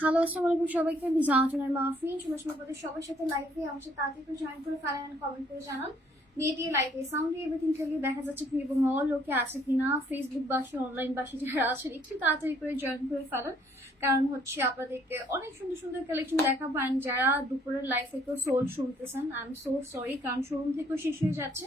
Hello, আসসালামু আলাইকুম সবাইকে। আমি জাহানাতুল মাহফিন চলে আসলাম আপনাদের সবার সাথে লাইভে। আমার সাথে তাড়াতাড়ি করে জয়েন করে ফেলেন এন্ড কমেন্ট করে জানান নিয়ে দিয়ে লাইভে সাউন্ড এভরিথিং ক্লিয়ারলি দেখা যাচ্ছে কি এবং অল ওকে আছে কিনা। ফেসবুক বাসী অনলাইন বাসী যারা আছেন একটু তাড়াতাড়ি করে জয়েন করে ফেলেন, কারণ হচ্ছে আপনাদেরকে অনেক সুন্দর সুন্দর কালেকশন দেখাবেন। যারা দুপুরের লাইভ থেকেও সোল শুনতেছেন আই এম সো সরি, কারণ শোরুম থেকেও শেষ হয়ে যাচ্ছে,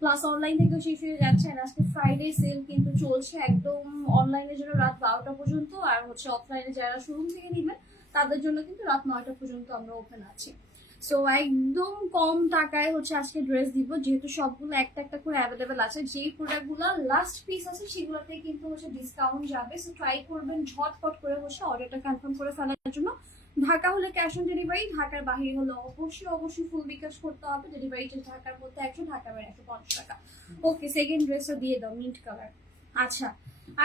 প্লাস অনলাইন থেকেও শেষ হয়ে যাচ্ছে। আর আজকে ফ্রাইডে সেল কিন্তু চলছে একদম অনলাইনের জন্য রাত 12টা পর্যন্ত, আর হচ্ছে অফলাইনে যারা শোরুম থেকে নেবেন তাদের জন্য কিন্তু রাত 9টা পর্যন্ত আমরা ওপেন আছি। সো একদম কম টাকায় হচ্ছে আজকে ড্রেস দিব, যেহেতু সবগুলো একটা একটা করে অ্যাভেলেবেল আছে। যেই প্রোডাক্টগুলো লাস্ট পিস আছে সেগুলোতে কিন্তু হচ্ছে ডিসকাউন্ট যাবে। সো ট্রাই করবেন ঝটপট করে হচ্ছে অর্ডারটা কনফার্ম করে ফেলার জন্য। ঢাকা হলে ক্যাশ অন ডেলিভারি, ঢাকার বাইরে হলে অবশ্যই ফুল বিকাশ করতে হবে। ডেলিভারি ঢাকার মধ্যে 100, ঢাকার বাইরে 150 টাকা। ওকে, সেকেন্ড ড্রেসটা দিয়ে দাও, মিন্ট কালার। আচ্ছা,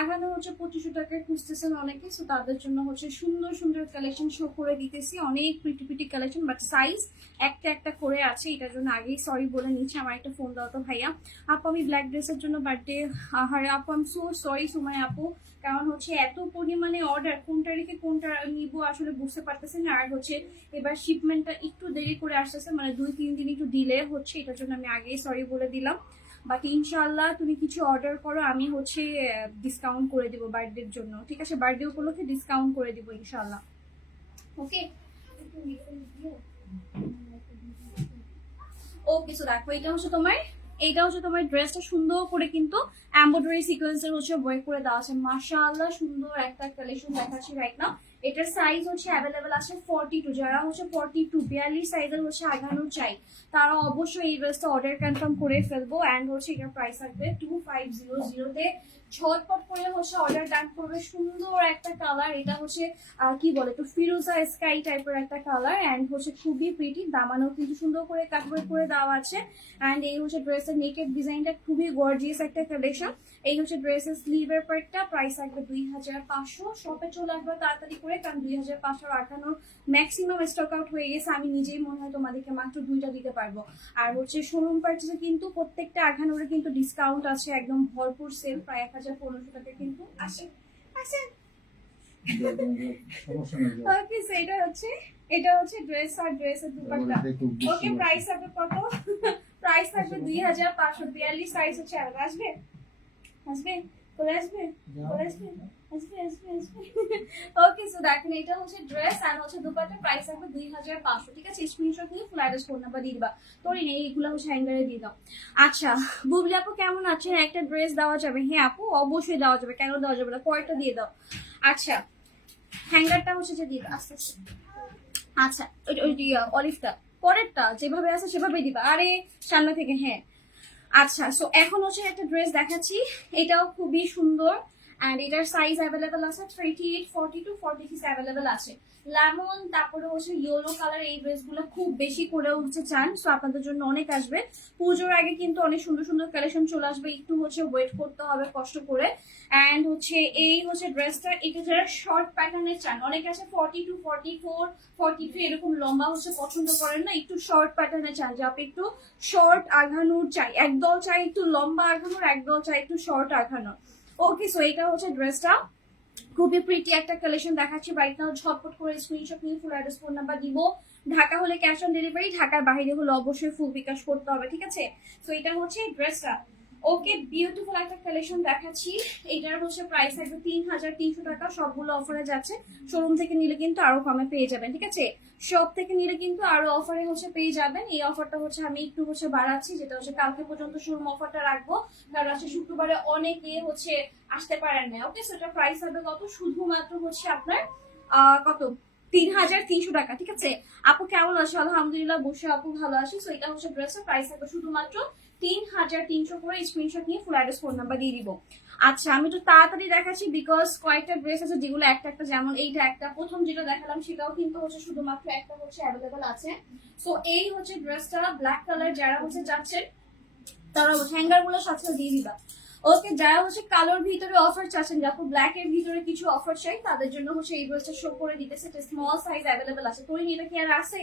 আগানো হচ্ছে 2500 টাকায় খুঁজতেছেন অনেকে, সো তাদের জন্য হচ্ছে সুন্দর সুন্দর কালেকশন শো করে দিতেছি। অনেক প্রিটি কালেকশন, বাট সাইজ একটা একটা করে আছে। এটার জন্য আগেই সরি বলে নিচ্ছি। আমার একটা ফোন দাও তো ভাইয়া। আপু আমি ব্ল্যাক ড্রেসের জন্য বার্থডে, আরে আপু আমি সো সরি সুমাই আপু, কারণ হচ্ছে এত পরিমাণে অর্ডার, কোনটা রেখে কোনটা নিব আসলে বুঝতে পারতেছি না। আর হচ্ছে এবার শিপমেন্টটা একটু দেরি করে আসতেছে, মানে 2-3 দিন একটু ডিলে হচ্ছে। এটার জন্য আমি আগেই সরি বলে দিলাম। বাট ইনশাল্লাহ তুমি কিছু অর্ডার করো, আমি হচ্ছে ডিসকাউন্ট করে দিব বার্থডের জন্য, ঠিক আছে? বার্থডে উপলক্ষে ডিসকাউন্ট করে দিব ইনশাল্লাহ। ওকে ওকে, সো দেখো এটা হচ্ছে তোমার ড্রেসটা সুন্দর করে কিন্তু এমব্রয়ডারি সিকোয়েন্সের হচ্ছে ওয়ার্ক করে দেওয়া আছে। মাশাআল্লাহ সুন্দর একটা কালেকশন দেখাচ্ছি রাইট নাও। এটার সাইজ হচ্ছে অ্যাভেলেবেল আছে 42। যারা হচ্ছে 42 সাইজের হচ্ছে আগানো চাই তারা অবশ্যই এই ড্রেসটা অর্ডার কনফার্ম করে ফেলবো। অ্যান্ড হচ্ছে এটার প্রাইস থাকবে 2500-তে। ঝটপট করে হচ্ছে অর্ডার ডান করবে। সুন্দর একটা কালার, এটা হচ্ছে কি বলে একটু ফিরোজা স্কাই টাইপের একটা কালার। অ্যান্ড হচ্ছে খুবই প্রিটি, দামানো কিন্তু সুন্দর করে কাটওয়ার্ক করে দেওয়া আছে। অ্যান্ড এই হচ্ছে ড্রেসের নেকের ডিজাইনটা খুবই গর্জিয়াস একটা কালেকশন। এই হচ্ছে ড্রেসের স্লিভের পার্টটা, প্রাইস থাকবে 2500। শপে চলে আসবে তাড়াতাড়ি করে, কারণ 2500 আটানোর ম্যাক্সিমাম স্টক আউট হয়ে গেছে। আমি নিজেই মনে হয় তোমাদেরকে মাত্র 2টা দিতে পারবো। আর হচ্ছে শোরুম পার্চেসে কিন্তু প্রত্যেকটা আঘানোরে কিন্তু ডিসকাউন্ট আছে, একদম ভরপুর সেল, প্রায় 1500 টাকা কিন্তু আছে। ওকে, সো এটা হচ্ছে ড্রেস আর ড্রেসের দুপাট্টা। ওকে, প্রাইস হবে কত? প্রাইস থাকবে 2500। 42 সাইজ হচ্ছে। আর আসবে আসবে চলে আসবে ওকে, সো দেখেন এটা হচ্ছে ড্রেস আর হচ্ছে দুপাট্টা, প্রাইস থাকবে 2500, ঠিক আছে? স্ক্রিনশট নিয়ে ফুল অ্যাড্রেস ফোন নাম্বার দিয়ে দিবা। তোরই নেই, এইগুলো হচ্ছে হ্যাঙ্গারে দিয়ে দাও। আচ্ছা বুবলি আপু কেমন আছেন? একটা ড্রেস দেওয়া যাবে? হ্যাঁ আপু অবশ্যই দেওয়া যাবে, কেন দেওয়া যাবে না? পরেরটা দিয়ে দাও। আচ্ছা, হ্যাঙ্গারটা হচ্ছে যে দিয়ে দাও আস্তে আস্তে। আচ্ছা ওই অলিভটা পরেরটা যেভাবে আছে সেভাবেই দিবা। আরে সামনে থেকে, হ্যাঁ। আচ্ছা, সো এখন হচ্ছে একটা ড্রেস দেখাচ্ছি, এটাও খুবই সুন্দর। অ্যান্ড এটার সাইজ অ্যাভেলেবেল আছে 38, 42, 46 অ্যাভেলেবেল আছে। লেমন, তারপরে হচ্ছে ইয়েলো কালার, এই ড্রেসগুলো খুব বেশি করে উঠছে চান, সো আপনাদের জন্য অনেক আসবে। পুজোর আগে কিন্তু অনেক সুন্দর সুন্দর কালেকশন চলে আসবে, একটু হচ্ছে ওয়েট করতে হবে কষ্ট করে। অ্যান্ড হচ্ছে এই হচ্ছে ড্রেসটা, এটা যারা শর্ট প্যাটার্নের চান, অনেকে আছে 42, 44, 43 এরকম লম্বা হচ্ছে পছন্দ করেন না, একটু শর্ট প্যাটার্নে চান যে আপনি একটু শর্ট আঘানোর চাই, একদল চাই একটু লম্বা আঘানোর, একদল চাই একটু শর্ট আঘানোর। ওকে, সো এটা হচ্ছে ড্রেসটা, খুবই প্রিটি একটা কালেকশন দেখাচ্ছি রাইট নাও। ঝটপট করে স্ক্রিনশট নিয়ে ফুল অ্যাড্রেস ফোন নাম্বার দিব। ঢাকা হলে ক্যাশ অন ডেলিভারি, ঢাকার বাইরে হলে অবশ্যই ফুল বিকাশ করতে হবে, ঠিক আছে? সো এটা হচ্ছে ড্রেসটা। ওকে, বিউটিফুল একটা কালেকশন দেখাচ্ছি। এটার হচ্ছে প্রাইস থাকবে 3300 টাকা। সবগুলো অফারে যাচ্ছে, শোরুম থেকে নিলে কিন্তু আরো কমে পেয়ে যাবেন, ঠিক আছে? শপ থেকে নিলে কিন্তু আরো অফারে হচ্ছে পেয়ে যাবেন। এই অফারটা হচ্ছে আমি একটু হচ্ছে বাড়াচ্ছি, যেটা হচ্ছে কালকে পর্যন্ত শোরুম অফারটা রাখবো, কারণ আজকে শুক্রবারে অনেকে হচ্ছে আসতে পারেন না। ওকে, সেটা প্রাইস হবে কত? শুধুমাত্র হচ্ছে আপনার কত? 3300 টাকা, ঠিক আছে? আপু কেমন আছে? আলহামদুলিল্লাহ, বসে আপু ভালো আছি। সো এটা হচ্ছে ড্রেসের প্রাইস হবে শুধুমাত্র 3300 করে। স্ক্রিনশট নিয়ে ফুল অ্যাড্রেস ফোন নাম্বার দিয়ে দিব। আচ্ছা, আমি একটু তাড়াতাড়ি দেখাচ্ছি বিকজ কয়েকটা ড্রেস আছে যেগুলো একটা একটা, যেমন এইটা একটা, প্রথম যেটা দেখালাম সেটাও কিন্তু হচ্ছে শুধুমাত্র একটা হচ্ছে অ্যাভেলেবল আছে। সো এই হচ্ছে ড্রেসটা, ব্ল্যাক কালার, যারা হচ্ছে যাচ্ছেন তারা হ্যাঙ্গার গুলো সাথে দিয়ে দিবা। ওকে, যারা হচ্ছে কালোর ভিতরে অফার চাচ্ছেন, যারা ব্ল্যাক এর ভিতরে কিছু অফার চাই, তাদের জন্য হচ্ছে এই ড্রেসটা শো করে দিতেছে। স্মল সাইজ অ্যাভেলেবেল আছে। তোর এটা কি আর আছে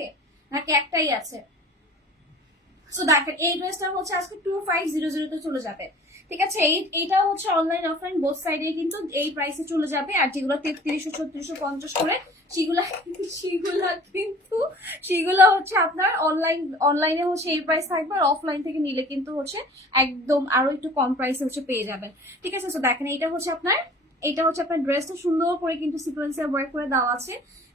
নাকি একটাই আছে? সো দেখেন এই ড্রেসটা হচ্ছে আজকে 2500 তে চলে যাবে। ঠিক আছে, এইটা হচ্ছে অনলাইন অফলাইন বোথ সাইডে কিন্তু এই প্রাইসে চলে যাবে। আর যেগুলো 3300 3650 করে সেগুলা সেগুলা কিন্তু সেগুলো হচ্ছে আপনার অনলাইনে হচ্ছে এই প্রাইস থাকবে, আর অফলাইন থেকে নিলে কিন্তু হচ্ছে একদম আরো একটু কম প্রাইসে হচ্ছে পেয়ে যাবেন। ঠিক আছে, তো দেখেন এটা হচ্ছে আপনার ড্রেসটা সুন্দর করে কিন্তু সিকোয়েন্সের ওয়ার্ক করে দেওয়া আছে।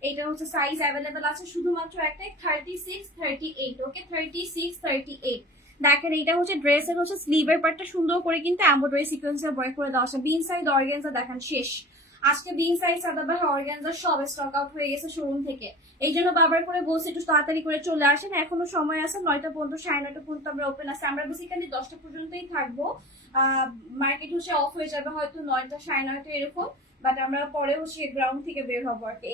এটা হচ্ছে সাইজ অ্যাভেলেবেল আছে শুধুমাত্র একটাই 36 38। ওকে 36 38। দেখেন এটা হচ্ছে ড্রেসের হচ্ছে স্লিভের পার্টটা সুন্দর করে কিন্তু এমব্রয়ডারি সিকোয়েন্সের ওয়ার্ক করে দেওয়া আছে। বিন সাইড অর্গানজা দেখেন শেষ, আজকে বিন সাইজ সাদাবাহ অর্গানজা সব স্টক আউট হয়ে গেছে শোরুম থেকে। এই জন্য বারবার করে বলছি একটু তাড়াতাড়ি করে চলে আসেন, এখনো সময় আছে। 9টা পর্যন্ত 9:30 পর্যন্ত আমরা ওপেন আছে। আমরা বেসিক্যালি 10টা পর্যন্তই থাকবো। মার্কেট হচ্ছে অফ হয়ে যাবে হয়তো 9টা 9:30 এরকম, বাট আমরা পরে হচ্ছে গ্রাউন্ড থেকে বের হবো আর কি।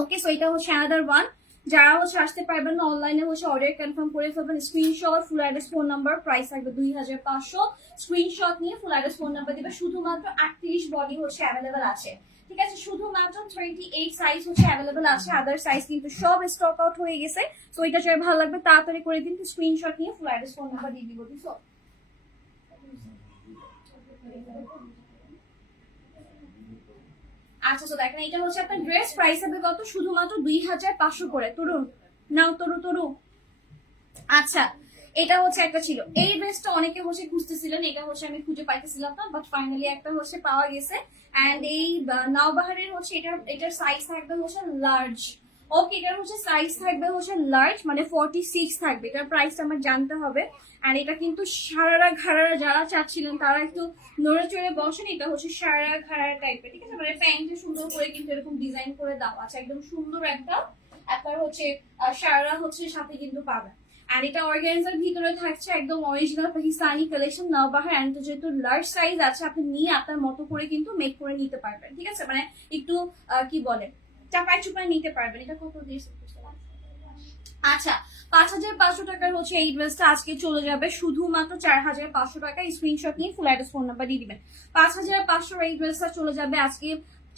ওকে, সো এটা হচ্ছে অ্যানাদার ওয়ান। যারা হচ্ছে আসতে পারবেন না অনলাইনে হচ্ছে অর্ডার কনফার্ম করে ফেলবেন। Screenshot, full address, phone number, price থাকবে 2500। স্ক্রিনশট নিয়ে ফুল অ্যাড্রেস, ফোন নাম্বার দিবে। শুধুমাত্র 38 বডি হচ্ছে অ্যাভেলেবেল আছে। ঠিক আছে, শুধুমাত্র 28 সাইজ হচ্ছে অ্যাভেলেবেল আছে, আদার সাইজ কিন্তু সব স্টক আউট হয়ে গেছে। সো এটা যাই ভালো লাগবে তাড়াতাড়ি করে দিন, স্ক্রিনশট নিয়ে ফুল অ্যাড্রেস, ফোন নাম্বার দিয়ে দিব। সো আচ্ছা, তো দেখেন এটা হচ্ছে আপনার ড্রেস, প্রাইস হবে কত? শুধুমাত্র 2500 করে। তরুণ নাও, তরু। আচ্ছা, এটা হচ্ছে একটা ছিল। এই ড্রেসটা অনেকে হচ্ছে খুঁজতেছিলেন, এটা হচ্ছে আমি খুঁজে পাইতেছিলাম না, বাট ফাইনালি একটা হচ্ছে পাওয়া গেছে। এন্ড এই নাওবাহারের হচ্ছে এটার সাইজ থাকবে হচ্ছে লার্জ। ওকে, এটার হচ্ছে সাইজ থাকবে হচ্ছে লার্জ, মানে 46 থাকবে। এটার প্রাইসটা আমার জানতে হবে। আর এটা কিন্তু সারারা ঘাড়ারা যারা চাচ্ছিলেন তারা একটু নড়ে চড়ে বসেন। এটা হচ্ছে সারারা ঘাড়ারা টাইপের। ঠিক আছে, মানে প্যান্টে সুন্দর করে কিন্তু এরকম ডিজাইন করে দেওয়া আছে, একদম সুন্দর একটা আপনার হচ্ছে সারারা হচ্ছে সাথে কিন্তু পাবেন। আর এটা অর্গানজার ভিতরে থাকছে একদম অরিজিনাল পাকিস্তানি কালেকশন নওবাহার। এন্ড যেহেতু লার্জ সাইজ আছে, আপনি নিয়ে আপনার মতো করে কিন্তু মেক করে নিতে পারবেন। ঠিক আছে, মানে একটু কি বলে চাপায় চুপায় নিতে পারবেন। এটা কত দিয়েছে? আচ্ছা, 5500 টাকার হচ্ছে এই ড্রেসটা আজকে চলে যাবে শুধুমাত্র 4500 টাকা। স্ক্রিনশট নিয়ে ফুল অ্যাড্রেস, ফোন নাম্বার দিয়ে দিবেন। 5500 এই ড্রেসটা চলে যাবে আজকে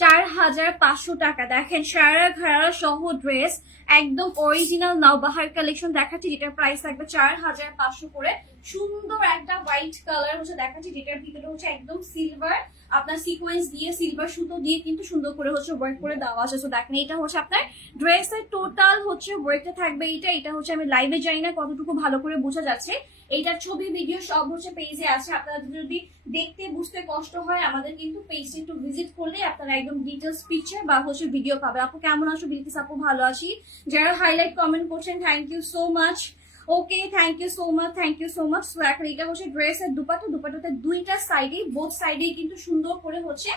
4500 টাকা। দেখেন সারা ঘাড়া সহ ড্রেস, একদম অরিজিনাল নাওবাহার কালেকশন দেখাচ্ছি, যেটার প্রাইস থাকবে 4500 করে। সুন্দর একটা হোয়াইট কালার হচ্ছে দেখাচ্ছি, যেটার ভিতরে হচ্ছে একদম সিলভার আপনার সিকোয়েন্স দিয়ে, সিলভার সুতো দিয়ে কিন্তু সুন্দর করে হচ্ছে ওয়ার্ক করে দেওয়া আছে। সো দেখেন এটা হচ্ছে আপনার ড্রেসের টোটাল হচ্ছে ওয়ার্কটা থাকবে। এটা হচ্ছে আমি লাইভে যাই না কতটুকু ভালো করে বোঝা যাচ্ছে। এইটার ছবি ভিডিও সব হচ্ছে পেজে আছে। আপনারা যদি দেখতে বুঝতে কষ্ট হয়, আমাদের কিন্তু পেজটা একটু ভিজিট করলে আপনারা একদম ডিটেলস পিকচার বা হচ্ছে ভিডিও পাবে। আপু কেমন আছো? বিলকিস আপু ভালো আছি। যারা হাইলাইট কমেন্ট করছেন, thank you so much. Okay, thank you so much. এখন এটা হচ্ছে ড্রেসের দুপাটাতে দুইটা সাইডে, বোথ সাইডে কিন্তু সুন্দর করে হচ্ছে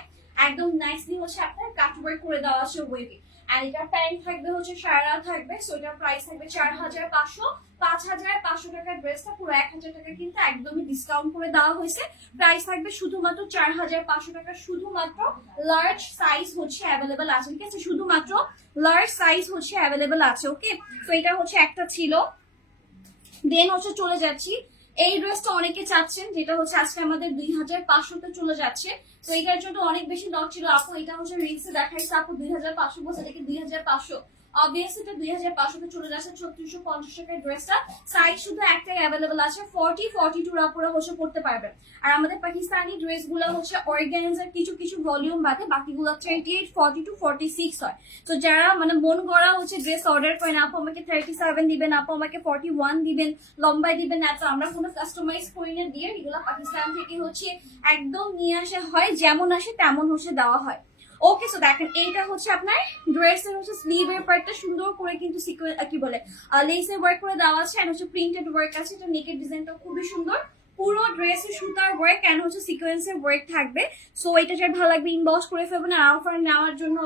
একদম নাইসলি হচ্ছে আপনার কাট ওয়ার্ক করে দেওয়া আছে ওয়েভি। আর এটা প্যান্ট থাকবে হচ্ছে সারা থাকবে। সো এটার প্রাইস থাকবে 4500। 5500 টাকার ড্রেসটা পুরো 1000 টাকা কিন্তু একদমই ডিসকাউন্ট করে দেওয়া হয়েছে। প্রাইস থাকবে শুধুমাত্র 4500 টাকা। শুধুমাত্র লার্জ সাইজ হচ্ছে অ্যাভেলেবেল আছে। ঠিক আছে, শুধুমাত্র লার্জ সাইজ হচ্ছে অ্যাভেলেবেল আছে। ওকে, তো এটা হচ্ছে একটা ছিল। দেন হচ্ছে চলে যাচ্ছি, এই ড্রেসটা অনেকে চাচ্ছেন, যেটা হচ্ছে আজকে আমাদের 2500-তে চলে যাচ্ছে। তো এটার জন্য অনেক বেশি দর ছিল। আপু এটা হচ্ছে রিলসে দেখাইছে, আপু 2500 বলছে, এটাকে 2500। অবভিয়াসলি এটা 2500-তে চলে যাচ্ছে 3650 টাকার ড্রেসটা। সাইজ শুধু একটাই অ্যাভেলেবল আছে, 40-42 আপুরা হচ্ছে পড়তে পারবেন। আর আমাদের পাকিস্তানি ড্রেসগুলো হচ্ছে অর্গানজার কিছু কিছু ভলিউম বাদে বাকিগুলো 38, 42, 46 হয়। তো যারা মানে মন গড়া হচ্ছে ড্রেস অর্ডার করেন, আপু আমাকে 37 দিবেন, আপু আমাকে 41 দিবেন, লম্বাই দিবেন না, তো আমরা কোনো কাস্টমাইজ করি না দিয়ে, এগুলো পাকিস্তান থেকে হচ্ছে একদম নিয়ে আসা হয়, যেমন আসে তেমন হচ্ছে দেওয়া হয়। ওকে, সো দেখেন এইটা হচ্ছে আপনার ড্রেসের হচ্ছে স্লিভের পার্টটা সুন্দর করে কিন্তু কি বলে লেসের ওয়ার্ক করে দেওয়া আছে। আর হচ্ছে প্রিন্টেড ওয়ার্ক আছে। এটা নেকের ডিজাইনটা খুবই সুন্দর। পুরো ড্রেসে সুতার ওয়ার্ক এন্ড হচ্ছে সিকোয়েন্সের ওয়ার্ক থাকবে। সো এটা যার ভালো লাগবে ইনবক্স করে ফেলবেন। আর অফার নেওয়ার জন্য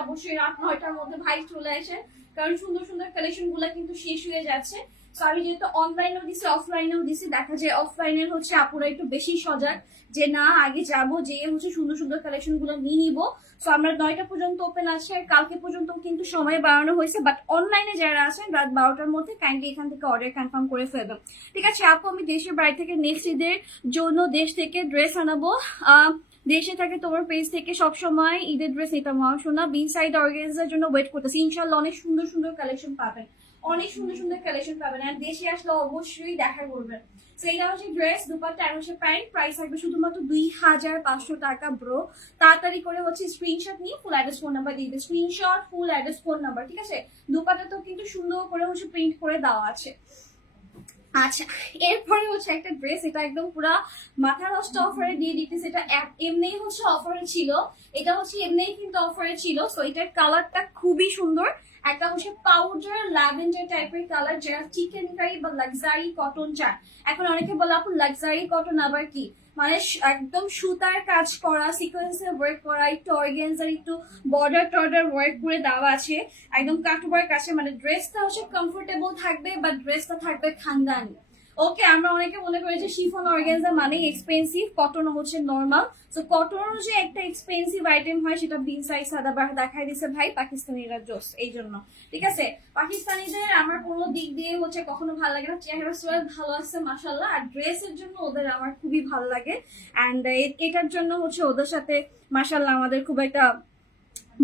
অবশ্যই রাত 9টার মধ্যে ভাই চলে আসেন, কারণ সুন্দর সুন্দর কালেকশন গুলা কিন্তু শেষ হয়ে যাচ্ছে। সো আমি যেহেতু অনলাইনেও দিছি অফলাইনেও দিছি, দেখা যায় অফলাইনের হচ্ছে আপুরা একটু বেশি সজাগ, যে না আগে যাবো, যে হচ্ছে সুন্দর সুন্দর কালেকশন গুলো নিয়ে নিবো। সো আমরা 9টা পর্যন্ত ওপেন আছে, আর কালকে পর্যন্ত কিন্তু সময় বাড়ানো হয়েছে। বাট অনলাইনে যারা আছেন রাত 12টার মধ্যে কাইন্ডলি এখান থেকে অর্ডার কনফার্ম করে ফেলবেন। ঠিক আছে আপু, আমি দেশের বাড়ি থেকে নেক্সট ঈদের জন্য দেশ থেকে ড্রেস আনাবো। দেশে থাকে তোমার পেজ থেকে সবসময় ঈদের ড্রেস নিতাম শোনা। বিন সাইড অর্গানাইজার জন্য ওয়েট করতেছি, ইনশাল্লাহ অনেক সুন্দর সুন্দর কালেকশন পাবেন। অনেক সুন্দর সুন্দর কালেকশন পাবেন, আর দেশে আসলে অবশ্যই দেখা করবেন। তো এটা হচ্ছে ড্রেস, দুপাট্টা আর হচ্ছে প্যান্ট। প্রাইস থাকবে শুধুমাত্র 2500 টাকা ব্রো। তাড়াতাড়ি করে হচ্ছে স্ক্রিনশট নিয়ে ফুল অ্যাড্রেস ফোন নাম্বার দিয়ে দিবে, screenshot full address phone number, ঠিক আছে। দুপাট্টা তো কিন্তু সুন্দর করে হচ্ছে প্রিন্ট করে দেওয়া আছে। আচ্ছা, এরপরে হচ্ছে একটা ড্রেস, এটা একদম পুরা মাথা নষ্ট অফারে দিয়ে দিতেছে। এটা এমনিই হচ্ছে অফারে ছিল, এটা হচ্ছে এমনিই কিন্তু অফারে ছিল। সো এটার কালারটা খুবই সুন্দর, একটা হচ্ছে পাউডার ল্যাভেন্ডার টাইপের কালার, যারা চিকেন কারি বা লাক্সারি কটন চান। এখন অনেকে বলে আপু লাক্সারি কটন আবার কি, মানে একদম সুতার কাজ করা, সিকোয়েন্সের ওয়ার্ক করা, একটু অর্গানজার একটু বর্ডার টর্ডার ওয়ার্ক করে দেওয়া আছে, একদম কাটওয়ার্ক আছে। মানে ড্রেসটা হচ্ছে কমফোর্টেবল থাকবে, বা ড্রেসটা থাকবে খানদানি। ওকে, আমরা অনেকে মনে করি যে শিফন অর্গানজা মানে এক্সপেন্সিভ, কটন হচ্ছে নর্মাল। তো কটনও যে একটা এক্সপেন্সিভ আইটেম হয় সেটা বিন সাইজ সাদাবাহ দেখাই দিছে ভাই পাকিস্তানিরা জোস, এই জন্য ঠিক আছে। পাকিস্তানিদের আমার কোনো দিক দিয়ে হচ্ছে কখনো ভালো লাগে না, চেহারা সোয়াল ভালো আছে মাশাল্লাহ, আর ড্রেসের জন্য ওদের আমার খুবই ভালো লাগে। অ্যান্ড এটার জন্য হচ্ছে ওদের সাথে মাশাল্লাহ আমাদের খুব একটা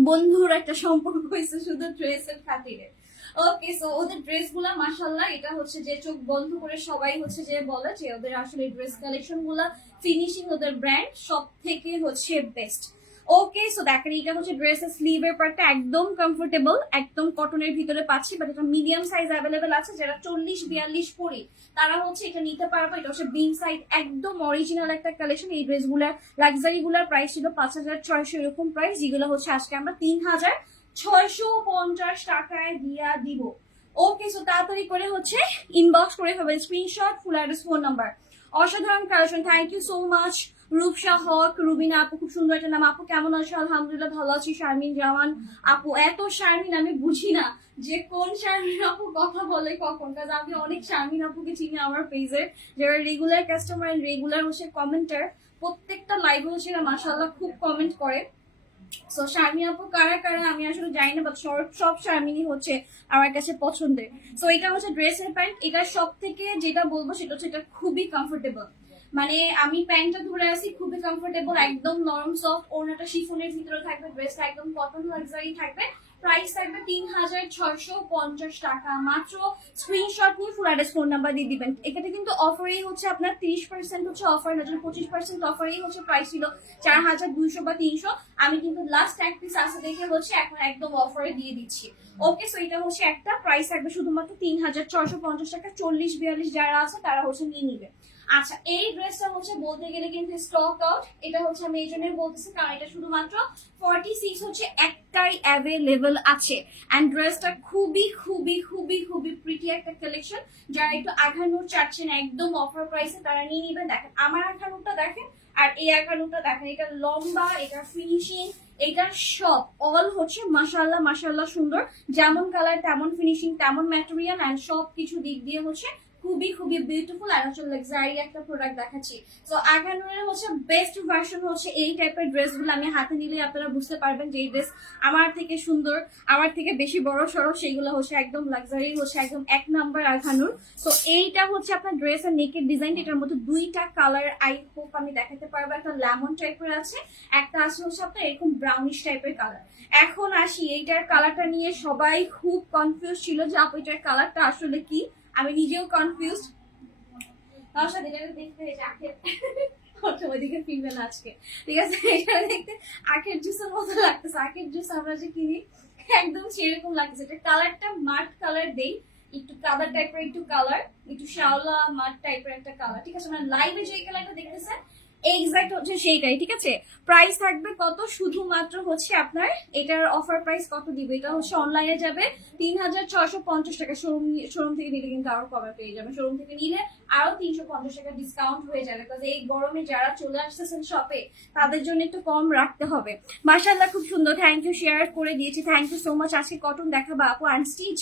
বন্ধুর একটা সম্পর্ক হয়েছে শুধু ড্রেসের খাতিরে। ওকে, সো ওদের ড্রেস গুলা মাশাল্লাহ, এটা হচ্ছে যে চোখ বন্ধ করে সবাই হচ্ছে যে বলে যে ওদের আসলে ড্রেস কালেকশন গুলা, ফিনিশিং, ওদের ব্র্যান্ড সব থেকে হচ্ছে বেস্ট। ওকে, সো দেখেন এটা হচ্ছে ড্রেসের স্লিভের পার্টটা একদম কমফোর্টেবল, একদম কটনের ভিতরে পাচ্ছি, বাট এটা মিডিয়াম সাইজ অ্যাভেলেবেল আছে। যারা 40-42 পরি তারা হচ্ছে এটা নিতে পারবে। এটা হচ্ছে বিন সাইড, একদম অরিজিনাল একটা কালেকশন। এই ড্রেসগুলার লাক্সারি গুলার প্রাইস ছিল 5600 এরকম প্রাইস, যেগুলো হচ্ছে আজকে আমরা 3650 টাকায় দিয়া দিব। ওকে, সো তাড়াতাড়ি করে হচ্ছে ইনবক্স করে ফেলবেন, screenshot full address phone number. অসাধারণ collection, thank you so much. Rupsa Haque, Rubina আপু, খুব সুন্দর একটা নাম। আপু কেমন আছো? আলহামদুলিল্লাহ ভালো আছি। শারমিন জামান আপু, এত শারমিন আমি বুঝি না যে কোন শারমিন আপু কথা বলে কখন, কাজ আমি অনেক শারমিন আপুকে চিনি আমার পেজে, যারা রেগুলার কাস্টমার এন্ড রেগুলার হচ্ছে কমেন্টার, প্রত্যেকটা লাইভে হচ্ছে মাশাআল্লাহ খুব কমেন্ট করে। সো শারমিন আপু কারা কারা আমি আসলে জানি না, বাট সব শারমিনই হচ্ছে আমার কাছে পছন্দের। সো এটা হচ্ছে ড্রেসের প্যান্ট, এটা সব থেকে যেটা বলবো সেটা হচ্ছে এটা খুবই কমফোর্টেবল। মানে আমি প্যান্টটা ধরে আছি, খুবই কমফোর্টেবল, একদম নরম সফট, ওড়নাটা শিফনের ভিতরে থাকবে, ড্রেসটা একদম কটন লাক্সারি থাকবে। প্রাইস থাকবে 3650 টাকা মাত্র। স্ক্রিনশট নিয়ে ফুল অ্যাড্রেস ফোন নাম্বার দিয়ে দিবেন। এখানে কিন্তু অফারেই হচ্ছে আপনার 30% হচ্ছে অফার, না 25% অফারেই হচ্ছে প্রাইস ছিল 4200 বা 300। আমি কিন্তু লাস্ট এক পিস আছে দেখে হচ্ছে এখন একদম অফারে দিয়ে দিচ্ছি। ওকে, সো এটা হচ্ছে একটা প্রাইস থাকবে শুধুমাত্র 3650 টাকা। 40-42 যারা আছে তারা হচ্ছে নিয়ে নিবে। আচ্ছা, এই ড্রেসটা হচ্ছে বলতে গেলে কিন্তু স্টক আউট। এটা হচ্ছে আমি এই জন্যই বলতেছি কারণ এটা শুধুমাত্র 46 হচ্ছে একটাই অ্যাভেলেবল আছে। অ্যান্ড ড্রেসটা খুবই খুবই খুবই খুবই প্রিটি একটা কালেকশন। যারা একটু আঘানুর চাচ্ছেন একদম অফার প্রাইসে তারা নিয়ে নিবেন। দেখেন আমার আঘানুরটা দেখেন, আর এই আঘানুরটা দেখেন, এটা লম্বা, এটা ফিনিশিং, এটা সব অল হচ্ছে মাশাআল্লাহ মাশাআল্লাহ সুন্দর। যেমন কালার তেমন ফিনিশিং, তেমন ম্যাটেরিয়াল, অ্যান্ড সব কিছু দিক দিয়ে হচ্ছে খুবই খুবই বিউটিফুল। আর হচ্ছে লাক্সারি একটা প্রোডাক্ট দেখাচ্ছি। তো আগানুরের হচ্ছে বেস্ট ভার্সন হচ্ছে এই টাইপের ড্রেসগুলো আমি হাতে নিলে আপনারা বুঝতে পারবেন যে এই ড্রেস আমার থেকে সুন্দর, আমার থেকে বেশি বড় সড়ো, সেগুলো হচ্ছে একদম লাক্সারি, হচ্ছে একদম এক নাম্বার আঘানুর। তো এইটা হচ্ছে আপনার ড্রেসের নেকের ডিজাইন, এটার মধ্যে দুইটা কালার আই হোপ আমি দেখাতে পারবো। একটা লেমন টাইপের আছে, একটা আছে হচ্ছে আপনার এরকম ব্রাউনিশ টাইপের কালার। এখন আসি এইটার কালারটা নিয়ে সবাই খুব কনফিউজ ছিল যে আপু এটার কালারটা আসলে কি, আমি নিজেও কনফিউজ। দেখতে ওইদিকে ফিরবে না আজকে, ঠিক আছে। এটা দেখতে আখের জুসের মতো লাগতেছে, আখের জুস আমরা যে কিনি একদম সেরকম লাগতেছে। এটা কালারটা মাঠ কালার দেই, একটু কাদা টাইপের, একটু কালার একটু শ্যাওলা মাঠ টাইপের একটা কালার, ঠিক আছে। মানে লাইভে যে কালারটা দেখতেছেন এক্সাক্ট হচ্ছে সেইটাই, ঠিক আছে। প্রাইস থাকবে কত, শুধুমাত্র হচ্ছে আপনার এটার অফার প্রাইস কত দিবে, এটা হচ্ছে অনলাইনে যাবে 3650 টাকা। শোরুম থেকে নিলে কিন্তু আরো কমে পেয়ে যাবে, শোরুম থেকে নিলে আরো 350 টাকা ডিসকাউন্ট হয়ে যাবে, কারণ এই গরমে যারা চলে আসতেছেন শপে তাদের জন্য একটু কম রাখতে হবে। মাশাআল্লাহ খুব সুন্দর, থ্যাংক ইউ, শেয়ার করে দিয়েছি, থ্যাংক ইউ সো মাচ। আজকে কটন দেখাবো আপু, আনস্টিচ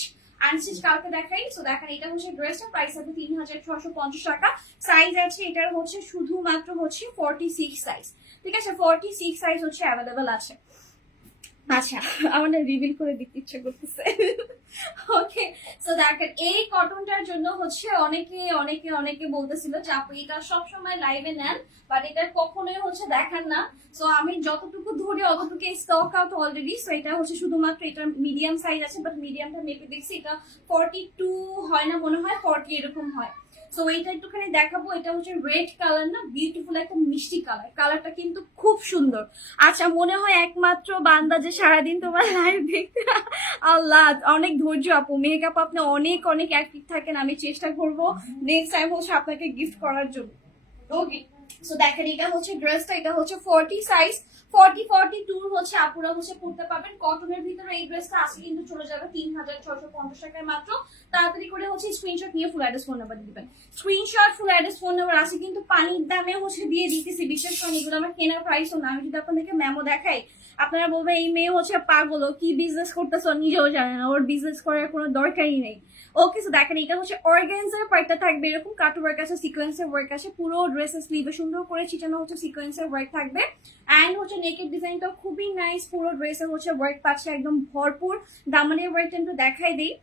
কালকে দেখাই। সো দেখেন এটা হচ্ছে ড্রেসটা, প্রাইস হবে 3650 টাকা। সাইজ আছে এটার হচ্ছে শুধুমাত্র হচ্ছে 46 সাইজ, ঠিক আছে। 46 সাইজ হচ্ছে অ্যাভেলেবল আছে। আচ্ছা, আমার না রিভিল করে দিতে ইচ্ছা করতেছে। ওকে, সো দেখেন এই কটনটার জন্য হচ্ছে অনেকে অনেকে অনেকে বলতেছিল যে আপু এটা সবসময় লাইভে নেন, বাট এটা কখনোই হচ্ছে দেখান না। সো আমি যতটুকু ধরি অতটুকু স্টক আউট অলরেডি। সো এটা হচ্ছে শুধুমাত্র এটা মিডিয়াম সাইজ আছে, বাট মিডিয়ামটা মেপে দেখছি এটা 42 হয় না, মনে হয় 40 এরকম হয়। সো এইটা একটুখানি দেখাবো। এটা হচ্ছে রেড কালার, না বিউটিফুল একটা মিষ্টি কালার, কালারটা কিন্তু খুব সুন্দর। আচ্ছা, মনে হয় একমাত্র বান্দা যে সারাদিন তোমার লাইভ দেখতে। আল্লাহ, অনেক ধৈর্য আপু, মেকআপ আপনি অনেক অনেক অ্যাক্টিভ থাকেন। আমি চেষ্টা করবো নেক্সট টাইম হচ্ছে আপনাকে গিফট করার জন্য। ওকে, সো দেখেন এটা হচ্ছে ড্রেসটা, এটা হচ্ছে 40 সাইজ, 42 হচ্ছে আপুরা হচ্ছে পড়তে পারবেন। কটনের ভিতরে এই ড্রেসটা আসলে কিন্তু চলে যাবে 3650 টাকায় মাত্র। তাড়াতাড়ি করে হচ্ছে স্ক্রিনশট নিয়ে ফুল অ্যাড্রেস ফোন নাম্বার দিবেন। Screenshot full address phone number আসে কিন্তু পানির দামে হচ্ছে দিয়ে দিতেছি। বিশেষ করে এগুলো আমার কেনার প্রাইসও না। আমি যদি আপনাদেরকে মেমো দেখাই আপনারা বলবেন এই মেয়ে হচ্ছে পাগল, ও কি বিজনেস করতেছ নিজেও জানে না, ওর বিজনেস করার কোনো দরকারই নেই। ওকে, সো দেখেন এটা হচ্ছে অর্গানজার পার্টটা থাকবে এরকম কাট ওয়ার্ক আছে, সিকোয়েন্সের ওয়ার্ক আছে, পুরো ড্রেসের স্লিভে সুন্দর করে ছিটানো হচ্ছে সিকোয়েন্সের ওয়ার্ক থাকবে। অ্যান্ড হচ্ছে নেকের ডিজাইনটাও খুবই নাইস, পুরো ড্রেসে হচ্ছে ওয়ার্ক পাচ্ছে একদম ভরপুর। দামানের ওয়ার্কটা একটু দেখাই দিই,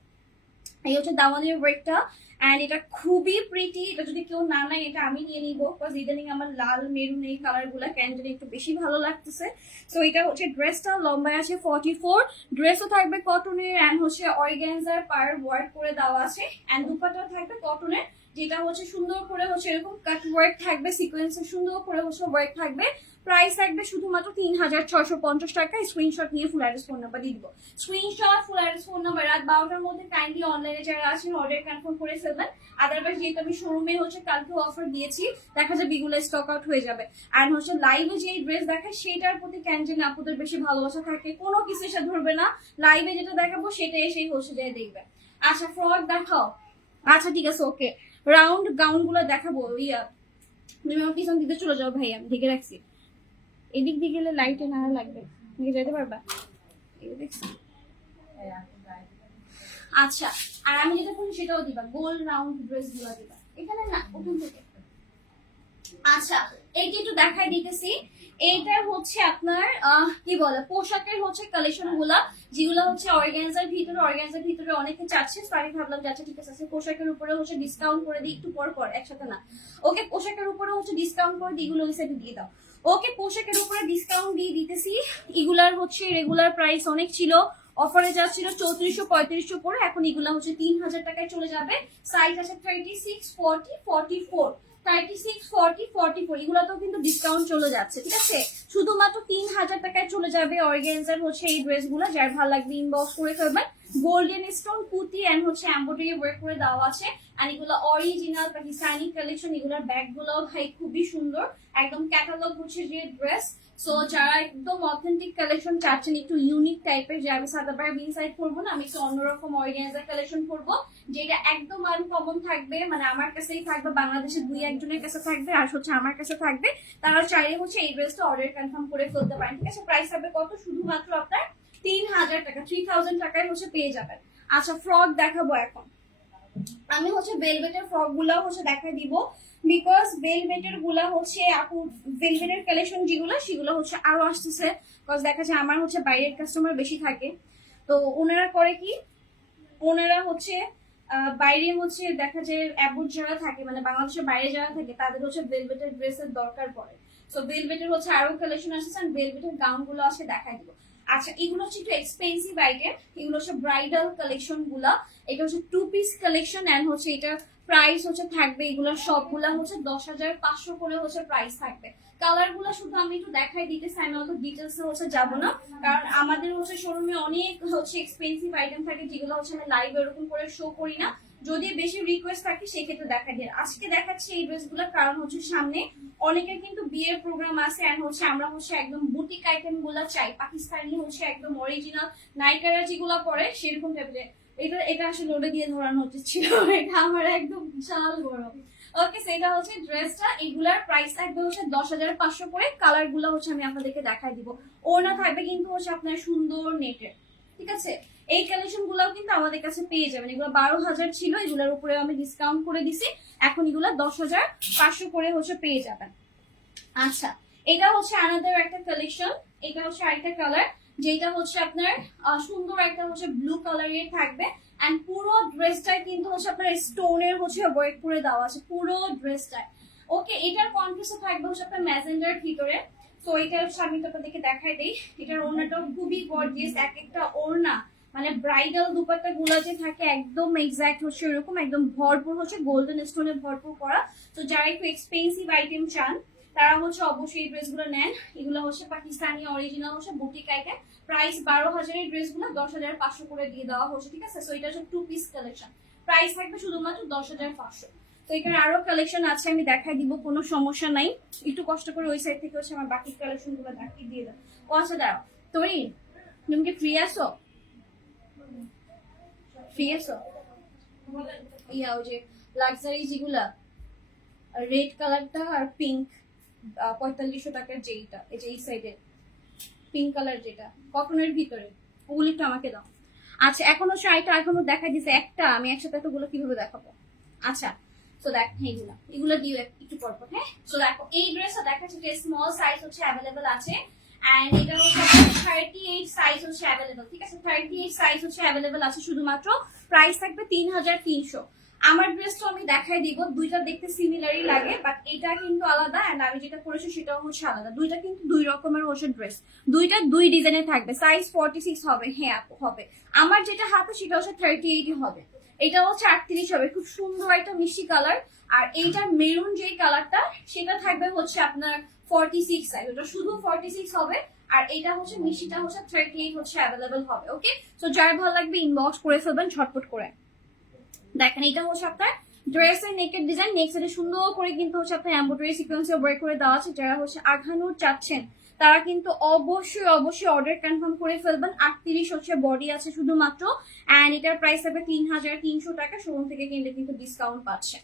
এই হচ্ছে দামানের ওয়ার্কটা। অ্যান্ড এটা খুবই প্রিটি। এটা যদি কেউ না নেয় এটা আমি নিয়ে নিবো, বিকজ ইদানিং আমার লাল মেরুন এই কালার গুলা ক্যান্ডেল একটু বেশি ভালো লাগতেছে। সো এটা হচ্ছে ড্রেসটা লম্বায় আছে 44, ড্রেসও থাকবে কটনের অ্যান্ড হচ্ছে অর্গানজার পার ওয়ার্ক করে দেওয়া আছে। অ্যান্ড দুপাটাও থাকবে কটনের, যেটা হচ্ছে সুন্দর করে হচ্ছে এরকম কাট ওয়ার্ক থাকবে, সিকোয়েন্সে সুন্দর করে হচ্ছে ওয়ার্ক থাকবে। প্রাইস থাকবে শুধুমাত্র 3650 টাকা। স্ক্রিনশট নিয়ে ফুল অ্যাড্রেস ফোন নাম্বার দিয়ে দিব। Screenshot full address phone number রাত 12টার মধ্যে কাইন্ডলি অনলাইনে যারা আছেন অর্ডার কনফার্ম করে ফেলবেন। আদারওয়াইজ যেহেতু আমি শোরুমে হচ্ছে কালকে অফার দিয়েছি, দেখা যায় বিগুলো স্টক আউট হয়ে যাবে। আর হচ্ছে লাইভে যে ড্রেস দেখায় সেটার প্রতি ক্যান্টিন আপুদের বেশি ভালোবাসা থাকে, কোনো কিছু এসে ধরবে না। লাইভে যেটা দেখাবো সেটা এসেই হচ্ছে যায় দেখবে। আচ্ছা, ফ্রক দেখাও। আচ্ছা ঠিক আছে, ওকে। রাউন্ড গাউন গুলো দেখাবো। ইয়া তুমি আমার পিছন দিতে চলে যাও ভাই, আমি ঢেকে রাখছি। এদিক দিয়ে গেলে লাইটে না লাগবে, তুমি যেতে পারবা। আচ্ছা, আর আমি যেটা বলি সেটাও দিবা, গোল রাউন্ড ড্রেস গুলো দিবা এখানে না, ওখান থেকে। আচ্ছা, এইটা একটু দেখাই দিতেছি। এইটার হচ্ছে আপনার কি বলে পোশাকের হচ্ছে কালেকশন গুলা, যেগুলো হচ্ছে অর্গানজার ভিতরে অনেকে চাচ্ছে। আমি ভাবলাম যাচ্ছে ঠিক আছে, পোশাকের উপরে হচ্ছে ডিসকাউন্ট করে দিই একটু পর একসাথে না। ওকে, পোশাকের উপরে হচ্ছে ডিসকাউন্ট করে দিই, এগুলো ওই সাইডে দিয়ে দাও। ওকে, পোশাকের উপরে ডিসকাউন্ট দিয়ে দিতেছি। এগুলার হচ্ছে রেগুলার প্রাইস অনেক ছিল, অফারে যাচ্ছিল 3400-3500 করে, এখন এগুলা হচ্ছে 3000 টাকায় চলে যাবে। সাইজ আছে 36, 40, 44, 36, 40, 44, এগুলোতেও কিন্তু ডিসকাউন্ট চলে যাচ্ছে। ঠিক আছে, শুধুমাত্র 3000 টাকায় চলে যাবে অর্গানজার হচ্ছে এই ড্রেস গুলো। যার ভালো লাগবে ইনবক্স করে ফেলবেন। গোল্ডেন স্টোন পুঁতি এন্ড হচ্ছে এমব্রয়ডারি ওয়ার্ক করে দেওয়া আছে। আর এগুলো অরিজিনাল পাকিস্তানি কালেকশন। এগুলোর ব্যাগ গুলো ভাই খুবই সুন্দর, একদম ক্যাটালগ হচ্ছে যে ড্রেস। সো যারা একদম অথেন্টিক কালেকশন চাচ্ছেন, একটু ইউনিক টাইপের, যে আমি সাদাবার ইনসাইড করবো না, আমি একটু অন্যরকম অর্গানাইজার কালেকশন করবো, যেটা একদম আনকমন থাকবে, মানে আমার কাছেই থাকবে, বাংলাদেশে 2-1 জনের কাছে থাকবে, আর হচ্ছে আমার কাছে থাকবে। তারা চাইলে হচ্ছে এই ড্রেসটা অর্ডার কনফার্ম করে ফেলতে পারেন। ঠিক আছে, প্রাইস হবে কত? শুধুমাত্র আপনার 3000 টাকা, 3000 টাকায় হচ্ছে পেয়ে যাবেন। আচ্ছা, ফ্রক দেখাবো এখন। আমি হচ্ছে ভেলভেটের ফ্রক গুলা হচ্ছে দেখা দিব, বিকজ ভেলভেটের গুলা হচ্ছে আপু, ভেলভেটের কালেকশন যেগুলো সেগুলো হচ্ছে আরো আসতেছে। বিকজ দেখা যায় আমার হচ্ছে বাইরের কাস্টমার বেশি থাকে, তো ওনারা করে কি, ওনারা হচ্ছে বাইরে হচ্ছে দেখা যায় অ্যাবোর্ড যারা থাকে, মানে বাংলাদেশের বাইরে যারা থাকে, তাদের হচ্ছে ভেলভেটের ড্রেসের দরকার পড়ে। সো ভেলভেটের হচ্ছে আরো কালেকশন আসছে, ভেলভেটের গাউন গুলো আসে দেখাই দিব। আচ্ছা, এগুলো হচ্ছে একটু এক্সপেন্সিভ আইটেম, এগুলো হচ্ছে ব্রাইডাল কালেকশন গুলা। এটা হচ্ছে 2 পিস কালেকশন এন্ড হচ্ছে এটা প্রাইস হচ্ছে থাকবে, এগুলোর সবগুলা হচ্ছে 10,500 করে হচ্ছে প্রাইস থাকবে। কালার গুলা শুধু আমি একটু দেখাই দিতেছি, আমি অত ডিটেলস হচ্ছে যাবো না, কারণ আমাদের হচ্ছে শোরুমে অনেক হচ্ছে এক্সপেন্সিভ আইটেম থাকে, যেগুলো হচ্ছে আমি লাইভ এরকম করে শো করি না। যদি বেশি রিকোয়েস্ট থাকে সেক্ষেত্রে দেখা যায়। আজকে দেখাচ্ছি এই ড্রেসগুলো, কারণ হচ্ছে সামনে অনেকের কিন্তু বিয়ের প্রোগ্রাম আছে এন্ড হচ্ছে আমরা হচ্ছে একদম বুটিক আইটেম গুলা চাই, পাকিস্তানি হচ্ছে একদম অরিজিনাল নায়িকারা যেগুলো পরে সেরকম টাইপের। এটা আসলে ওটা দিয়ে ধরানো উচিত ছিল, এটা আমার একদম বিশাল বড়। ওকে, সেটা হচ্ছে ড্রেসটা, এগুলার প্রাইস থাকবে হচ্ছে 10,500 করে। কালার গুলো হচ্ছে আমি আপনাদেরকে দেখাই দিব। ওনা থাকবে কিন্তু হচ্ছে আপনার সুন্দর নেটের। ঠিক আছে, এই কালেকশন গুলাও কিন্তু আমাদের কাছে পেয়ে যাবেন। এগুলো 12,000 ছিল, এগুলোর উপরে আমি ডিসকাউন্ট করে দিছি, এখন এগুলো 10,500 করে হচ্ছে পেয়ে যাবেন। আচ্ছা, এটা হচ্ছে আনাদার একটা কালেকশন, এটা হচ্ছে আরেকটা কালার, যেটা হচ্ছে আপনার সুন্দর একটা হচ্ছে ব্লু কালারের থাকবে। এন্ড পুরো ড্রেসটাই কিন্তু হচ্ছে আপনার স্টোনের হচ্ছে ওয়ার্ক করে দেওয়া আছে পুরো ড্রেসটায়। ওকে, এটার কন্ট্রাস্টে থাকবে হচ্ছে আপনার ম্যাজেন্ডার ভিতরে। তো এটার সামনে তো আপনাদেরকে দেখাই দেই, এটার ওড়নাটাও খুবই গর্জিয়াস, এক একটা ওড়না মানে ব্রাইডাল দুপাট্টা গুলা যে থাকে একদম এক্সাক্ট হচ্ছে এরকম, একদম ভরপুর হচ্ছে গোল্ডেন স্টোনে ভরপুর করা। তো যারা একটু এক্সপেন্সিভ আইটেম চান তারা হচ্ছে অবশ্যই এই ড্রেসগুলো নেন। এগুলো হচ্ছে পাকিস্তানি অরিজিনাল হচ্ছে বুটিক আইটেম। প্রাইস 12,000 এর ড্রেসগুলো 10,500 করে দিয়ে দেওয়া হচ্ছে, ঠিক আছে। সো এটা হচ্ছে 2 পিস কালেকশন, প্রাইস থাকবে শুধুমাত্র 10,500। তো এখানে আরো কালেকশন আছে, আমি দেখাই দিব, কোনো সমস্যা নাই। একটু কষ্ট করে ওই সাইড থেকে হচ্ছে আমার বাকি কালেকশন গুলো দেখিয়ে দিয়ে দাও। ও আচ্ছা দাও, তোরি তুমি কি ফ্রি আছো? ফ্রি আছো? ইয়া ওই যে লাক্সারি যেগুলা রেড কালারটা আর পিঙ্ক 4500 টাকার যেইটা, এই যে এই সাইডে পিঙ্ক কালার যেটা কটনের ভিতরে, ওগুলো একটু আমাকে দাও। আচ্ছা এখনো শাড়িটা এখনো দেখাই দিছে একটা, আমি একসাথে এতগুলো কিভাবে দেখাবো? আচ্ছা তো দেখ এগুলা এগুলো দিও একটু পর পর, হ্যাঁ। তো দেখো এই ড্রেসটা দেখাচ্ছি যে স্মল সাইজ হচ্ছে অ্যাভেলেবল আছে, এন্ড এটা হচ্ছে 38 সাইজ হচ্ছে অ্যাভেলেবল, ঠিক আছে। 38 সাইজ হচ্ছে অ্যাভেলেবল আছে শুধুমাত্র, প্রাইস থাকবে 3,300। আমার ড্রেস তো আমি দেখাই দিব, দুইটা দেখতে সিমিলারই লাগে, বাট এটা কিন্তু আলাদা, এন্ড আমি যেটা করেছি সেটাও হচ্ছে আলাদা। দুইটা কিন্তু দুই রকমের হচ্ছে ড্রেস, দুইটা দুই ডিজাইনের থাকবে। সাইজ 46 হবে, হ্যাঁ আপু হবে। আমার যেটা হাতে সেটা হচ্ছে 38 হবে, এটা হচ্ছে 38 হবে। খুব সুন্দর একটা মিষ্টি কালার। আর এইটার মেরুন যে কালারটা সেটা থাকবে হচ্ছে আপনার 46 সাইজ, ওটা শুধু 46 হবে। আর এটা হচ্ছে মিষ্টিটা হচ্ছে 38 হচ্ছে অ্যাভেলেবল হবে। ওকে, তো যার ভালো লাগবে ইনবক্স করে ফেলবেন ঝটপট করে। দেখেন এটা হচ্ছে আপনার ড্রেসের নেকের ডিজাইন, নেক সাইডে সুন্দর করে কিন্তু হচ্ছে আপনার এমব্রয়ডারি সিকোয়েন্সে ওয়ার্ক করে দেওয়া আছে। যারা হচ্ছে আঘানুর চাচ্ছেন তারা কিন্তু অবশ্যই অবশ্যই অর্ডার কনফার্ম করে ফেলবেন। 38 হচ্ছে বডি আছে শুধুমাত্র, এন্ড এটার প্রাইস হবে 3,300 টাকা। শোরুম থেকে কিনলে কিন্তু ডিসকাউন্ট পাচ্ছে।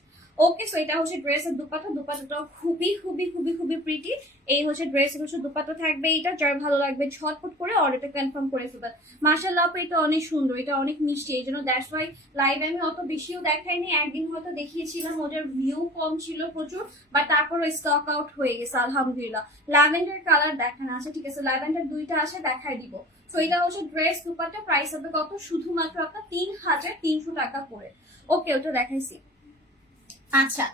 ওকে, সো এটা হচ্ছে ড্রেসের দুপাট্টা, দুপাট্টাটাও খুবই খুবই খুবই খুবই প্রিটি। এই হচ্ছে ড্রেসের হচ্ছে দুপাট্টা থাকবে এটা, যার ভালো লাগবে ঝটপট করে অর্ডারটা কনফার্ম করে ফেলবেন। মাশাআল্লাহ আপু এটা অনেক সুন্দর, এটা অনেক মিষ্টি, এই জন্য দ্যাটস ওয়াই লাইভ আমি অত বেশিও দেখাইনি, একদিন হয়তো দেখিয়েছিলাম, ওটার ভিউ কম ছিল প্রচুর, বাট তারপরে স্টক আউট হয়ে গেছে আলহামদুলিল্লাহ। ল্যাভেন্ডার কালার দেখানো আছে, ঠিক আছে, ল্যাভেন্ডার দুইটা আছে, দেখাই দিব। তো এটা হচ্ছে ড্রেস দুপাট্টা, প্রাইস হবে কত? শুধুমাত্র আপনার 3,300 টাকা করে। ওকে, ওটা দেখাইছি। আচ্ছা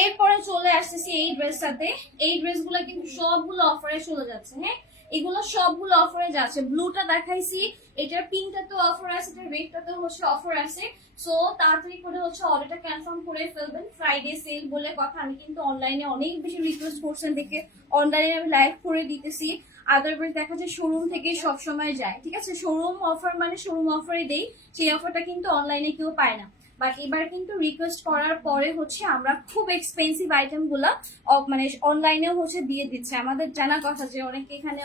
এরপরে চলে আসতেছি এই ড্রেসটাতে। এই ড্রেসগুলো কিন্তু সবগুলো অফারে চলে যাচ্ছে, হ্যাঁ এগুলো সবগুলো অফারে যাচ্ছে। ব্লুটা দেখাইছি, এটার পিঙ্কটা তো অফার আছে, এটার রেডটা তো হচ্ছে অফার আছে। সো তাড়াতাড়ি করে হচ্ছে অর্ডারটা কনফার্ম করে ফেলবেন। ফ্রাইডে সেল বলে কথা, আমি কিন্তু অনলাইনে অনেক বেশি রিকোয়েস্ট করছেন দেখে অনলাইনে আমি লাইভ করে দিতেছি। আদারওয়াইজ দেখা যায় শোরুম থেকে সবসময় যায়, ঠিক আছে। শোরুম অফার মানে শোরুম অফারে দেই, সেই অফারটা কিন্তু অনলাইনে কেউ পায় না। বাট এবার কিন্তু রিকোয়েস্ট করার পরে হচ্ছে আমরা খুব এক্সপেন্সিভ আইটেম গুলা মানে অনলাইনেও হচ্ছে দিয়ে দিচ্ছে। আমাদের জানা কথা যে অনেকে এখানে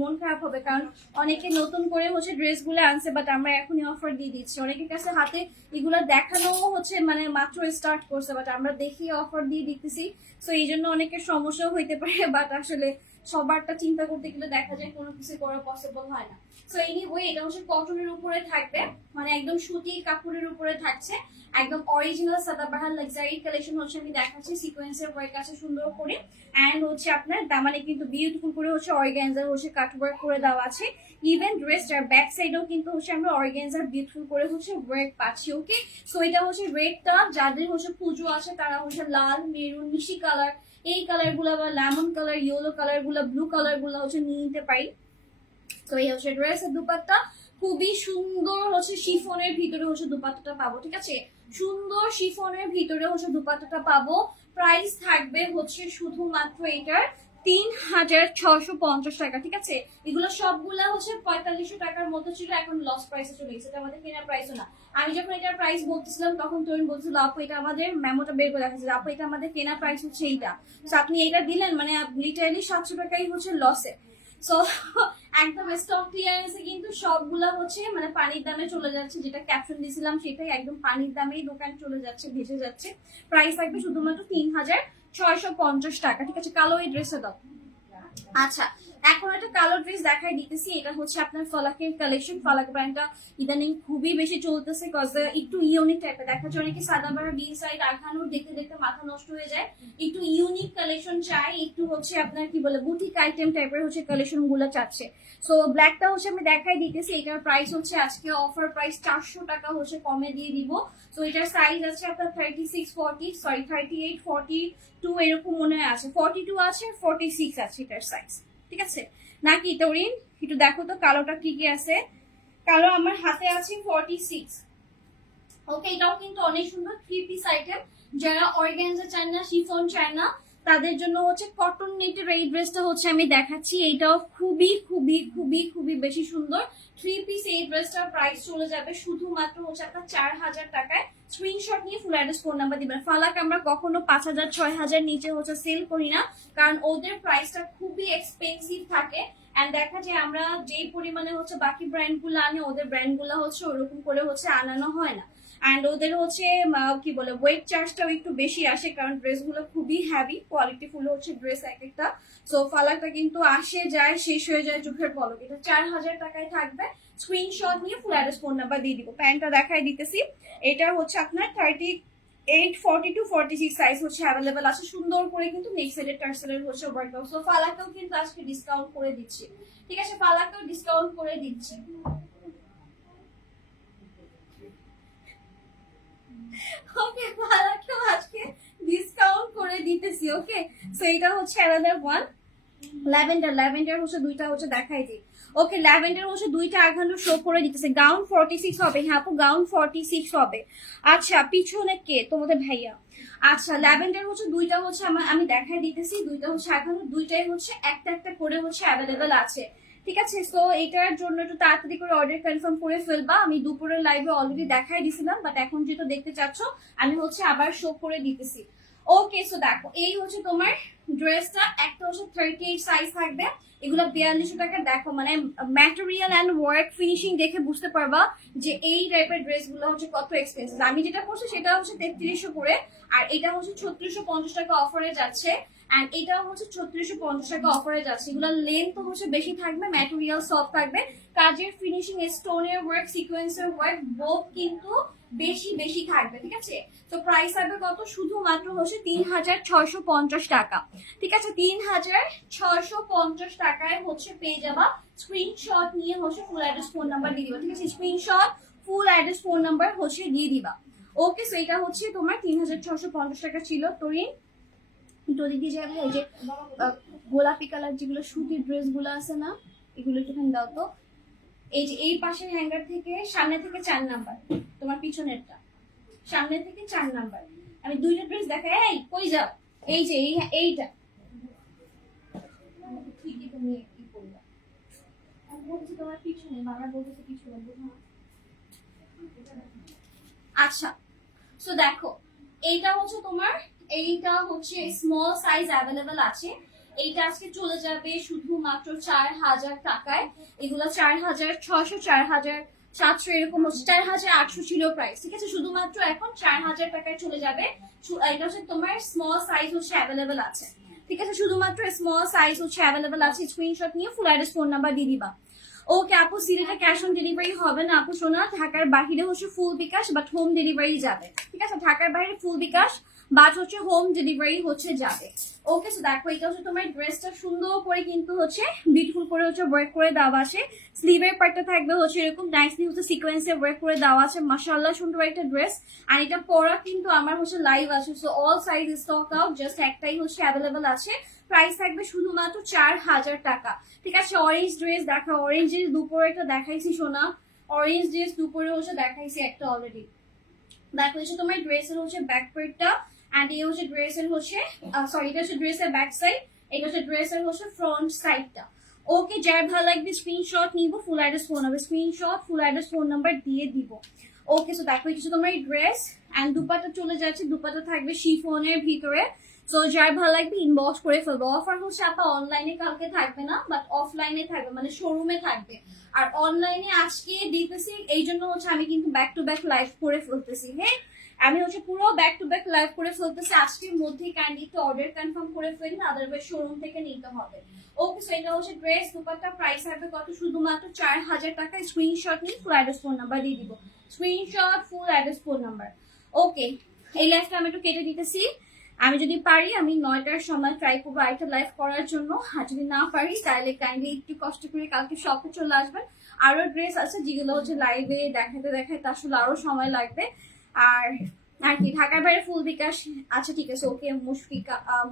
মন খারাপ হবে, কারণ অনেকে নতুন করে হচ্ছে ড্রেস গুলো আনছে, বাট আমরা এখনই অফার দিয়ে দিচ্ছি। অনেকের কাছে হাতে এগুলো দেখানো হচ্ছে মানে মাত্র স্টার্ট করছে, বাট আমরা দেখি অফার দিয়ে দিতেছি। সো এই জন্য অনেকের সমস্যাও হইতে পারে, বাট আসলে সবারটা চিন্তা করতে গেলে দেখা যায় কোনো কিছু করা পসিবল হয় না। সো এনিওয়ে এটা হচ্ছে কটনের উপরে থাকবে, মানে একদম সুতি কাপড়ের উপরে থাকছে, একদম অরিজিনাল সাদাবাহার লাক্সারি কালেকশন হচ্ছে আমি দেখাচ্ছি। সিকোয়েন্সের ওয়ার্ক আছে সুন্দর করে, এন্ড হচ্ছে আপনার দামানে কিন্তু বিউটিফুল করে হচ্ছে অর্গানজার হচ্ছে কাট ওয়ার্ক করে দেওয়া আছে। ইভেন ড্রেসটার ব্যাক সাইডেও কিন্তু হচ্ছে আমরা অর্গানজার বিউটিফুল করে হচ্ছে ওয়ার্ক পাচ্ছি। ওকে, সো এটা হচ্ছে রেডটা, যাদের হচ্ছে পুজো আছে তারা হচ্ছে লাল, মেরুন, মিষ্টি কালার, এই কালার গুলা বা লেমন কালার, ইয়েলো কালার গুলা, ব্লু কালার গুলা হচ্ছে নিয়ে নিতে পারি। তো এই হচ্ছে ড্রেসের দুপাট্টা, খুবই সুন্দর হচ্ছে শিফনের ভিতরে হচ্ছে দুপাট্টাটা পাবো, ঠিক আছে। সুন্দর শিফনের ভিতরে হচ্ছে দুপাট্টাটা পাবো। প্রাইস থাকবে হচ্ছে শুধুমাত্র এটার 3,650 টাকা, ঠিক আছে। এগুলো সবগুলা হচ্ছে 4500 টাকার মতো ছিল, এখন লস প্রাইসে চলে গেছে, এটা আমাদের কেনার প্রাইসও না। আমি যখন এটার প্রাইস বলতেছিলাম তখন তরুণ বলছিল আপু এটা আমাদের মেমোটা বের করে দেখাচ্ছে, আপু এটা আমাদের কেনা প্রাইস হচ্ছে এইটা, আপনি এটা দিলেন মানে লিটারালি 700 টাকাই হচ্ছে লসে। সো একদম স্টক ক্লিয়ারেন্সে কিন্তু সবগুলা হচ্ছে মানে পানির দামে চলে যাচ্ছে, যেটা ক্যাপশন দিয়েছিলাম সেটাই একদম পানির দামেই দোকান চলে যাচ্ছে, ভেসে যাচ্ছে। প্রাইস থাকবে শুধুমাত্র 3,650 টাকা, ঠিক আছে। কালো এই ড্রেসটা দাও। আচ্ছা এখন একটা কালো ড্রেস দেখাই দিতেছি, এটা হচ্ছে আপনার ফলাকের কালেকশন। ফলাক ব্র্যান্ডটা ইদানিং খুবই বেশি চলতেছে, কজ একটু ইউনিক টাইপের দেখা যায়। অনেকে সাদাবাড়া বি সাইড আখানুর দেখতে দেখতে মাথা নষ্ট হয়ে যায়, একটু ইউনিক কালেকশন চাই, একটু হচ্ছে আপনার কি বলে বুটিক আইটেম টাইপের হচ্ছে কালেকশন গুলো চাচ্ছে। সো ব্ল্যাকটা হচ্ছে আমি দেখাই দিতেছি, এটার প্রাইস হচ্ছে আজকে অফার প্রাইস 400 টাকা হচ্ছে কমে দিয়ে দিব। সো এটার সাইজ আছে আপনার 36, 40 সরি 38, 42 42 এরকম মনে হয় আছে, 42 আছে, 46 আছে এটার সাইজ, ঠিক আছে নাকি তরিন? একটু দেখো তো কালোটা কি কি আছে। কালো আমার হাতে আছে 46। ওকে, এটাও কিন্তু অনেক সুন্দর 3 পিস আইটেম। যারা অর্গানজা চান না, শিফন চান না, তাদের জন্য হচ্ছে কটন নেটের এই ড্রেসটা হচ্ছে আমি দেখাচ্ছি। এইটাও খুবই খুবই খুবই খুবই বেশি সুন্দর 3 পিস। এই ড্রেসটার প্রাইস চলে যাবে শুধুমাত্র হচ্ছে আপনার 4000 টাকায়। স্ক্রিনশট নিয়ে ফুল অ্যাড্রেস ফোন নাম্বার দিবেন। ফালাক আমরা কখনো 5000 6000 নিচে হচ্ছে সেল করি না, কারণ ওদের প্রাইসটা খুবই এক্সপেন্সিভ থাকে। এন্ড দেখা যায় আমরা যেই পরিমাণে হচ্ছে বাকি ব্র্যান্ড গুলো আনি, ওদের ব্র্যান্ড গুলো হচ্ছে ওরকম করে হচ্ছে আনানো হয় না। অ্যান্ড ওদের হচ্ছে কি বলে ওয়েট চার্জটাও একটু বেশি আসে, কারণ ড্রেসগুলো খুবই হ্যাভি কোয়ালিটিফুল হচ্ছে ড্রেস এক একটা। সো ফালাকটা কিন্তু আসে যায় শেষ হয়ে যায় চোখের পলক। এটা 4000 টাকায় থাকবে। স্ক্রিনশট নিয়ে ফুল অ্যাড্রেস ফোন নাম্বার দিয়ে দিব। প্যান্টটা দেখাই দিতেছি। এটা হচ্ছে আপনার 38 42 46 সাইজ হচ্ছে অ্যাভেলেবেল আছে। সুন্দর করে কিন্তু নেক সাইডের টার্সেলের হচ্ছে ওয়ার্কআউট। সো ফালাকটাও কিন্তু আজকে ডিসকাউন্ট করে দিচ্ছি, ঠিক আছে? ফালাকটাও ডিসকাউন্ট করে দিচ্ছি। ওকে, ফালাকটাও আজকে ডিসকাউন্ট করে দিতেছি। ওকে, সো এটা হচ্ছে অ্যানাদার ওয়ান। ল্যাভেন্ডার হচ্ছে দুইটা হচ্ছে দেখাই দিই। ওকে, ল্যাভেন্ডার হচ্ছে দুইটা এখনো শো করে দিতেছে। গাউন 46 হবে। হ্যাঁ আপু, গাউন 46 হবে। আচ্ছা, পিছনে কে? তোমাদের ভাইয়া। আচ্ছা, ল্যাভেন্ডার হচ্ছে দুইটা হচ্ছে আমি দেখাই দিতেছি। দুইটা হচ্ছে এখনো দুইটাই হচ্ছে একটা একটা করে হচ্ছে অ্যাভেলেবেল আছে, ঠিক আছে? সো এটার জন্য একটু তাড়াতাড়ি করে অর্ডার কনফার্ম করে ফেলবা। আমি দুপুরের লাইভে অলরেডি দেখাই দিছিলাম, বাট এখন যেহেতু দেখতে চাচ্ছ আমি হচ্ছে আবার শো করে দিতেছি। ওকে, সো দেখো এই হচ্ছে তোমার ড্রেসটা। একটা হচ্ছে 38 সাইজ থাকবে। এগুলো 4200 টাকা। দেখো মানে ম্যাটেরিয়াল এন্ড ওয়ার্ক ফিনিশিং দেখে বুঝতে পারবা যে এই টাইপের ড্রেস গুলো হচ্ছে কত এক্সপেন্সিভ। আমি যেটা পরছি সেটা হচ্ছে 3300 করে, আর এটা হচ্ছে 3650 টাকা অফারে যাচ্ছে। এন্ড এটাও হচ্ছে 3650 টাকা অফারে যাচ্ছে। এগুলোর লেন্থ হচ্ছে বেশি থাকবে, ম্যাটেরিয়াল সফট থাকবে, কাজের ফিনিশিং, স্টোনের ওয়ার্ক, সিকোয়েন্সের ওয়ার্ক বোথ কিন্তু বেশি বেশি থাকবে, ঠিক আছে? তো প্রাইস হবে কত? শুধুমাত্র হচ্ছে 3650 টাকা, ঠিক আছে? 3650 টাকায় হচ্ছে পেয়ে যাবা। স্ক্রিনশট নিয়ে হচ্ছে ফুল অ্যাড্রেস ফোন নাম্বার দিয়ে দিবা, ঠিক আছে? Screenshot full address phone number হচ্ছে দিয়ে দিবা। ওকে, সো এটা হচ্ছে তোমার 3650 টাকা ছিল। তরিন একটু দিকে যাবে। এই যে গোলাপি কালার যেগুলো সুতির ড্রেস গুলো আছে না, এগুলো একটুখানি দাও তো। এই যে এই পাশের হ্যাঙ্গার থেকে সামনে থেকে 4 নাম্বার, তোমার পিছনেরটা সামনে থেকে 4 নাম্বার। আমি দুইটা ড্রেস দেখাই। এই কই যাও? এই যে এইটা ঠিকই তুমি কি করবা? আমি বলছি তোমার পিছনে, বাবা বলতেছে পিছনে, বুঝো না? আচ্ছা, সো দেখো এইটা হচ্ছে তোমার, এইটা হচ্ছে স্মল সাইজ অ্যাভেলেবেল আছে। এইটা আজকে চলে যাবে শুধুমাত্র 4000 টাকায়। এগুলো 4600 4700 এরকম হচ্ছে, 4800 ছিল প্রাইস, ঠিক আছে? শুধুমাত্র এখন 4000 টাকায় চলে যাবে। এটা হচ্ছে তোমার স্মল সাইজ হচ্ছে অ্যাভেলেবেল আছে, ঠিক আছে? শুধুমাত্র স্মল সাইজ হচ্ছে অ্যাভেলেবেল আছে। স্ক্রিনশট নিয়ে ফুল অ্যাড্রেস ফোন নাম্বার দিয়ে দিবা। ওকে আপু, সিলেটে ক্যাশ অন ডেলিভারি হবে না আপু। শোনা, ঢাকার বাহিরে হচ্ছে ফুল বিকাশ বাট হোম ডেলিভারি যাবে, ঠিক আছে? ঢাকার বাইরে ফুল বিকাশ বাট হচ্ছে হোম ডেলিভারি হচ্ছে যাবে। ওকে, সো দেখো এটা হচ্ছে তোমার ড্রেসটা সুন্দর করে কিন্তু হচ্ছে বিউটিফুল করে হচ্ছে ওয়ার্ক করে দেওয়া আছে। স্লিভের পার্টটা থাকবে হচ্ছে এরকম নাইসলি হচ্ছে সিকোয়েন্সে ওয়ার্ক করে দেওয়া আছে। মাশাআল্লাহ সুন্দর একটা ড্রেস। আর এটা পরা কিন্তু আমার হচ্ছে লাইভ আছে। So all size stock out, just একটাই হচ্ছে অ্যাভেলেবেল আছে। প্রাইস থাকবে শুধুমাত্র 4000 টাকা, ঠিক আছে? অরেঞ্জ ড্রেস দেখা, অরেঞ্জ ড্রেস দুপুরে একটা দেখাইছি সোনা, অরেঞ্জ ড্রেস দুপুরে হচ্ছে দেখাইছি একটা অলরেডি। দেখো হচ্ছে তোমার ড্রেসের হচ্ছে ব্যাক পার্টটা, এন্ড এই হচ্ছে ড্রেসের হচ্ছে সরি এটা হচ্ছে ড্রেসের ব্যাক সাইড, এটা হচ্ছে ড্রেসের হচ্ছে ফ্রন্ট সাইডটা। ওকে, যার ভালো লাগবে স্ক্রিনশট নিব, ফুল address phone number, screenshot full address phone number দিয়ে দিব। ওকে, সো দেখো এটা হচ্ছে তোমার এই ড্রেস এন্ড দুপাটা চলে যাচ্ছে। দুপাটা থাকবে শিফনের ভিতরে। সো যার ভালো লাগবে ইনবক্স করে ফেলবো। অফার হচ্ছে আপনার অনলাইনে কালকে থাকবে না, বাট অফলাইনে থাকবে, মানে শোরুমে থাকবে। আর অনলাইনে আজকে দিতেছি, এই জন্য হচ্ছে আমি কিন্তু ব্যাক টু ব্যাক লাইভ করে ফেলতেছি। হ্যাঁ, আমি হচ্ছে পুরো ব্যাক টু ব্যাক লাইভ করে ফেলতেছি আজকের মধ্যেই। কাইন্ডলি একটু অর্ডার কনফার্ম করে ফেলুন, আদারওয়াইজ শোরুম থেকে নিতে হবে। ওকে, সো এটা হচ্ছে ড্রেস। দুপাট্টা প্রাইস হবে কত? শুধুমাত্র 4000 টাকা। স্ক্রিনশট নিয়ে ফুল অ্যাড্রেস ফোন নাম্বার দিয়ে দিব। Screenshot full address phone number. Okay, এই লাইভটা আমি একটু কেটে দিতেছি। আমি যদি পারি আমি 9টার সময় ট্রাই করবো আরেকটা লাইভ করার জন্য। আর যদি না পারি তাহলে কাইন্ডলি একটু কষ্ট করে কালকে শপে চলে আসবেন। আরো ড্রেস আছে যেগুলো হচ্ছে লাইভে দেখাতে দেখাতে আসলে আরো সময় লাগবে। আর আর কি ঢাকার বাইরে ফুল বিকাশ। আচ্ছা ঠিক আছে, ওকে।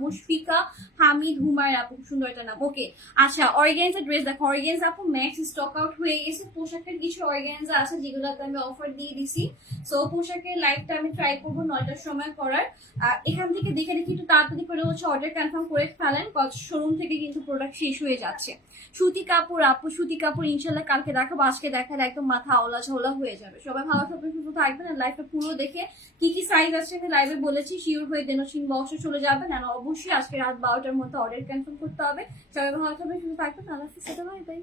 মুশফিকা হামিদ হুমায়রা আপু, খুব সুন্দর একটা নাম। ওকে আচ্ছা, অর্গানজা ড্রেস দেখো, অর্গানজা আপু ম্যাক্স স্টক আউট হয়ে গেছে। পোশাকের কিছু অর্গানজা আছে যেগুলোতে আমি অফার দিয়ে দিছি। সো পোশাকের লাইভটা আমি ট্রাই করবো 9টার সময় করার। এখান থেকে দেখে দেখি একটু তাড়াতাড়ি করে হচ্ছে অর্ডার কনফার্ম করে ফেলেন, শোরুম থেকে কিন্তু প্রোডাক্ট শেষ হয়ে যাচ্ছে। সুতি কাপড় আপু, সুতি কাপড় ইনশাল্লাহ কালকে দেখাবো, আজকে দেখালে একদম মাথা আওলা ঝাওলা হয়ে যাবে। সবাই ভালো থাকবেন, সুস্থ থাকবেন। আর লাইভটা পুরো দেখে কি কি সাইজ আছে আমি লাইভে বলেছি, শিওর হয়ে দেনসিং বক্সে চলে যাবেন। আর অবশ্যই আজকে রাত 12টার মধ্যে অর্ডার কনফার্ম করতে হবে। সবাই ভালো থাকবেন, সুস্থ থাকবেন। আল্লাহ হাফেজ, বাই বাই।